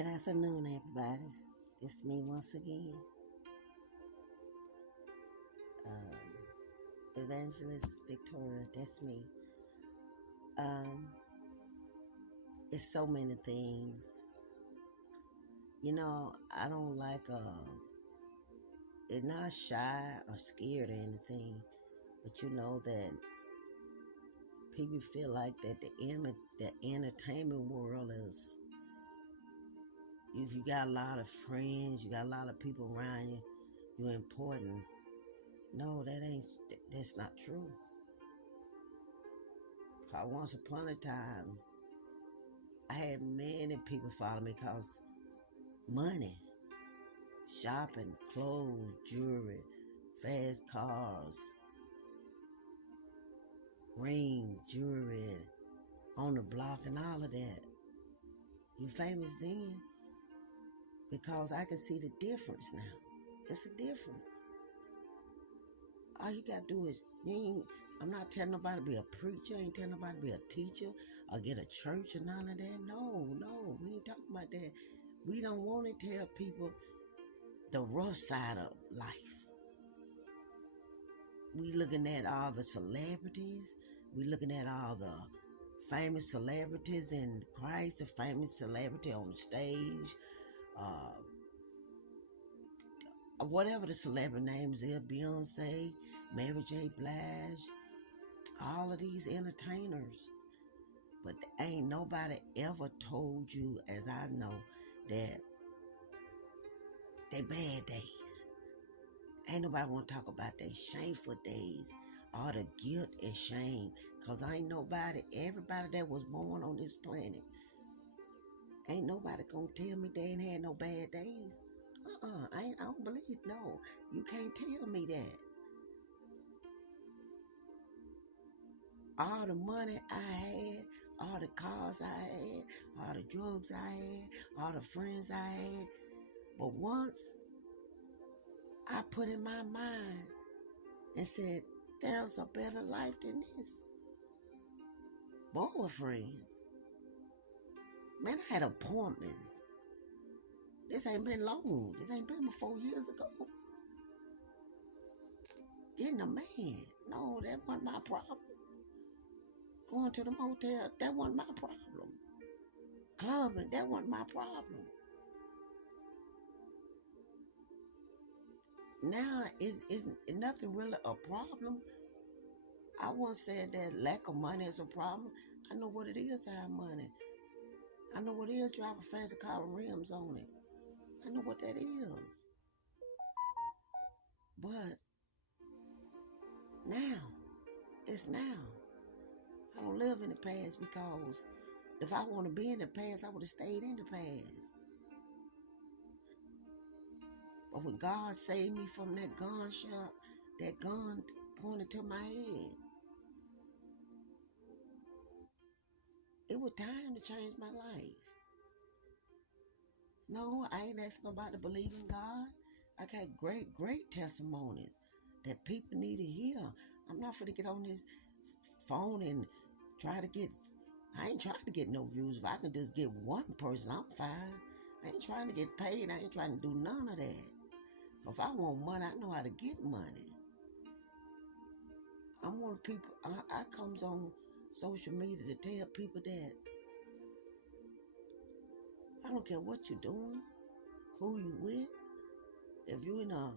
Good afternoon, everybody. It's me once again, Evangelist Victoria. That's me. Um, it's so many things. I don't like it not shy or scared or anything, but you know that people feel like that the entertainment world is. If you got a lot of friends, you got a lot of people around you, you're important. No, that's not true. 'Cause once upon a time, I had many people follow me because money, shopping, clothes, jewelry, fast cars, ring, jewelry, on the block and all of that. You famous then because I can see the difference now. It's a difference. All you gotta do is I'm not telling nobody to be a preacher, I ain't telling nobody to be a teacher or get a church or none of that. No, we ain't talking about that. We don't want to tell people the rough side of life. We looking at all the celebrities. We looking at all the famous celebrities in Christ, the famous celebrity on the stage, whatever the celebrity names is, Beyonce, Mary J. Blige, all of these entertainers. But ain't nobody ever told you, as I know, that they bad days. Ain't nobody want to talk about their shameful days, all the guilt and shame. Because everybody that was born on this planet, ain't nobody gonna tell me they ain't had no bad days. I don't believe, no. You can't tell me that. All the money I had, all the cars I had, all the drugs I had, all the friends I had. But once I put in my mind and said, there's a better life than this. Boyfriends. Man, I had appointments. This ain't been long. This ain't been 4 years ago. Getting a man. No, that wasn't my problem. Going to the motel, that wasn't my problem. Clubbing, that wasn't my problem. Now, it's nothing really a problem. I once said that lack of money is a problem. I know what it is to have money. I know what it is to drive a fancy car with rims on it. I know what that is. But now, it's now. I don't live in the past because if I want to be in the past, I would have stayed in the past. But when God saved me from that gun shop, that gun pointed to my head, it was time to change my life. No, I ain't asked nobody to believe in God. I got great testimonies that people need to hear. I'm not going to get on this phone and try to get, I ain't trying to get no views. If I can just get one person, I'm fine. I ain't trying to get paid. I ain't trying to do none of that. If I want money, I know how to get money. I want people, I comes on social media to tell people that I don't care what you're doing, who you with. If you're in a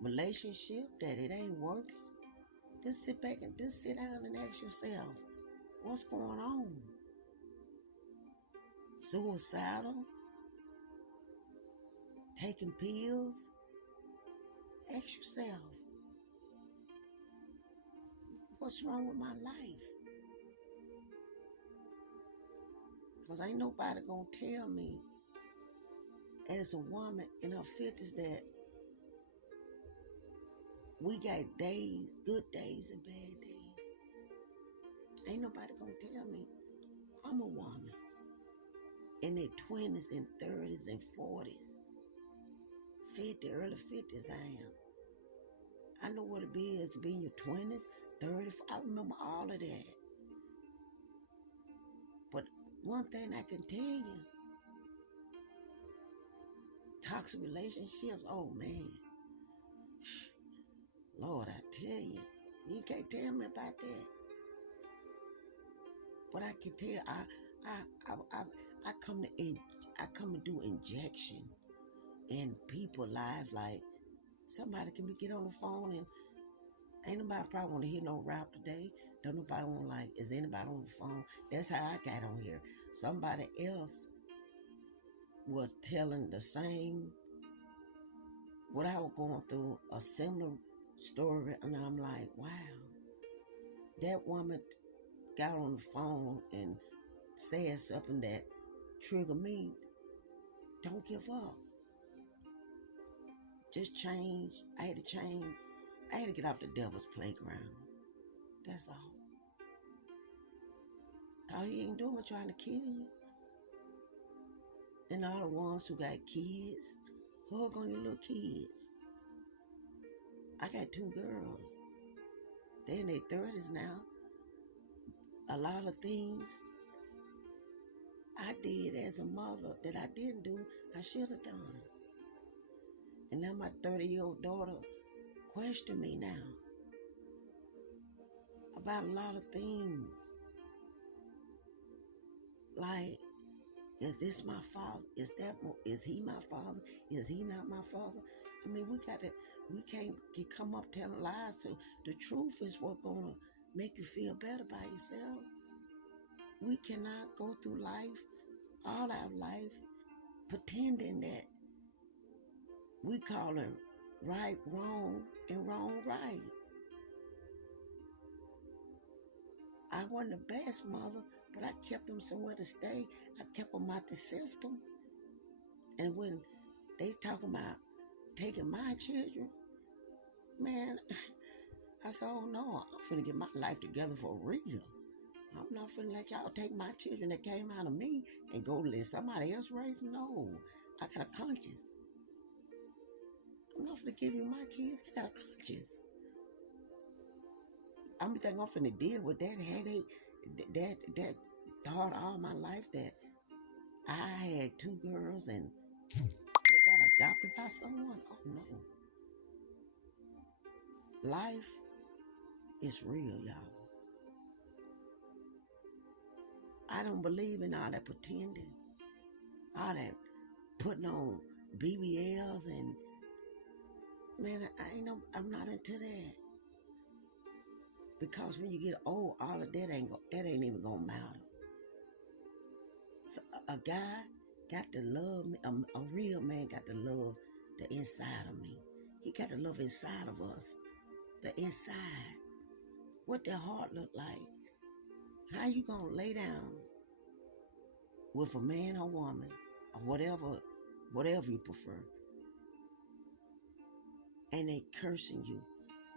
relationship that it ain't working, just sit back and just sit down and ask yourself, what's going on? Suicidal? Taking pills? Ask yourself, what's wrong with my life? Because ain't nobody gonna tell me as a woman in her 50s that we got days, good days and bad days. Ain't nobody gonna tell me I'm a woman in their 20s and 30s and 40s, 50, early 50s I am. I know what it is to be in your 20s, 30s. I remember all of that. But one thing I can tell you, toxic relationships. Oh man, Lord, I tell you, you can't tell me about that. But I can tell, I come to do injection in people's lives. Like somebody can get on the phone and ain't nobody probably want to hear no rap today. Don't nobody want like, is anybody on the phone? That's how I got on here. Somebody else was telling the same, what I was going through, a similar story, and I'm like, wow, that woman got on the phone and said something that triggered me. Don't give up. Just change. I had to change. I had to get off the devil's playground. That's all. Cause he ain't doing but trying to kill you. And all the ones who got kids, hug on your little kids. I got 2 girls. They're in their 30s now. A lot of things I did as a mother that I didn't do, I should have done. And now my 30-year-old daughter question me now about a lot of things. Like, is this my father? Is he my father? Is he not my father? I mean, we can't come up telling lies to. The truth is what's gonna make you feel better by yourself. We cannot go through life, all our life, pretending that we call him right wrong and wrong right. I wasn't the best mother, but I kept them somewhere to stay. I kept them out the system. And when they talking about taking my children, man, I said, oh no, I'm finna get my life together for real. I'm not finna let y'all take my children that came out of me and go let somebody else raise them. No, I got a conscience. I'm not finna give you my kids. I got a conscience. I'm finna deal with that headache, that thought all my life that I had 2 girls and they got adopted by someone. Oh no. Life is real, y'all. I don't believe in all that pretending, all that putting on BBLs and man, I'm not into that. Because when you get old, all of that ain't even gonna matter. So a guy got to love me, a real man got to love the inside of me. He got to love inside of us, the inside. What their heart look like. How you gonna lay down with a man or woman, or whatever you prefer, and they cursing you,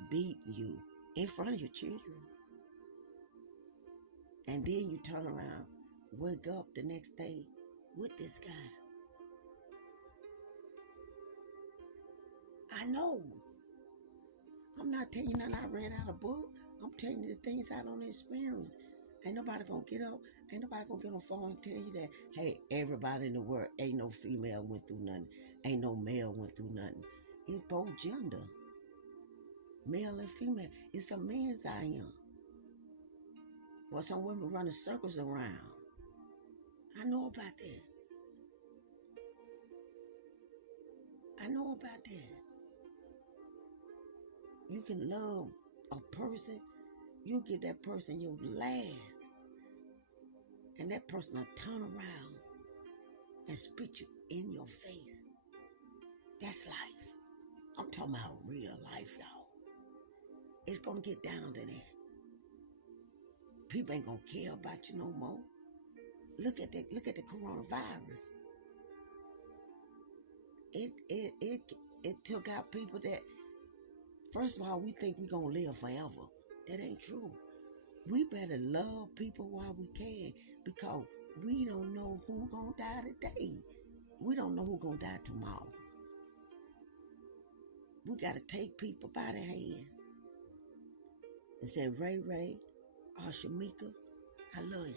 beating you in front of your children. And then you turn around, wake up the next day with this guy. I know. I'm not telling you nothing I read out of a book. I'm telling you the things I don't experience. Ain't nobody gonna get up. Ain't nobody gonna get on the phone and tell you that, hey, everybody in the world, ain't no female went through nothing. Ain't no male went through nothing. It's both gender. Male and female. It's a man's I am. Well, some women running circles around. I know about that. I know about that. You can love a person. You give that person your last. And that person will turn around and spit you in your face. That's life. I'm talking about real life, y'all. It's gonna get down to that. People ain't gonna care about you no more. Look at the coronavirus. It took out people that, first of all, we think we're gonna live forever. That ain't true. We better love people while we can, because we don't know who's gonna die today. We don't know who's gonna die tomorrow. We gotta take people by the hand and say, Ray, or Shamika, I love you.